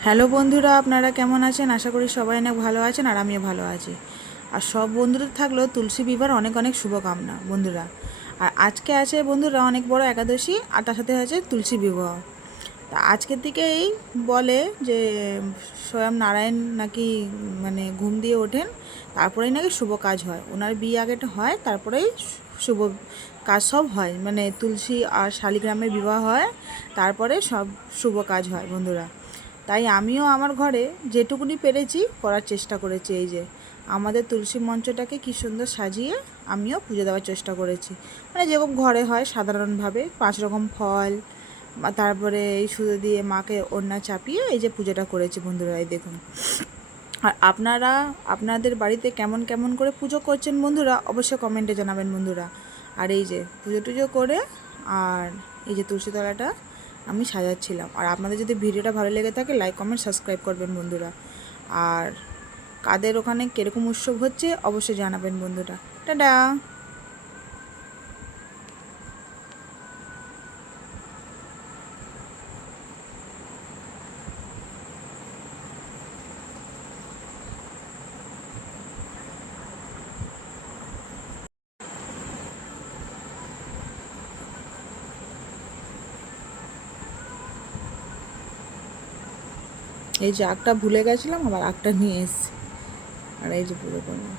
Hello বন্ধুরা, আপনারা কেমন আছেন? আশা করি সবাই অনেক ভালো আছেন আর আমিও ভালো আছি। আর সব বন্ধুদের থাকলেও তুলসী বিবাহ অনেক অনেক শুভকামনা বন্ধুরা। আর আজকে আছে বন্ধুরা অনেক বড় একাদশী, আর তার সাথে আছে তুলসী বিবাহ। তা আজকের দিকেই বলে যে স্বয়ং নারায়ণ নাকি মানে ঘুম দিয়ে ওঠেন, তারপরেই নাকি শুভ কাজ হয়। ওনার বিয়ে আগেটা হয়, তারপরেই শুভ কাজ সব হয়, মানে তুলসী আর শালিগ্রামের বিবাহ হয়, তারপরে সব শুভ কাজ হয় বন্ধুরা। তাই আমিও আমার ঘরে যেটুকুনি পেরেছি করার চেষ্টা করেছি। এই যে আমাদের তুলসী মঞ্চটাকে কী সুন্দর সাজিয়ে আমিও পুজো দেওয়ার চেষ্টা করেছি, মানে যেরকম ঘরে হয় সাধারণভাবে 5 রকম ফল বা তারপরে এই সুতো দিয়ে মাকে ওড়না চাপিয়ে এই যে পুজোটা করেছি বন্ধুরা। এই দেখুন। আর আপনারা আপনাদের বাড়িতে কেমন কেমন করে পুজো করছেন বন্ধুরা অবশ্যই কমেন্টে জানাবেন বন্ধুরা। আর এই যে পুজো টুজো করে আর এই যে তুলসীতলাটা আমি সাজাচ্ছিলাম। আর আপনাদের যদি ভিডিওটা ভালো লেগে থাকে লাইক কমেন্ট সাবস্ক্রাইব করবেন বন্ধুরা। আর কাদের ওখানে কীরকম উৎসব হচ্ছে অবশ্যই জানাবেন বন্ধুরা। টাটা। এই যে আগটা ভুলে গেছিলাম, আবার আগটা নিয়ে এসেছি। আর এই যে পুরো করলাম।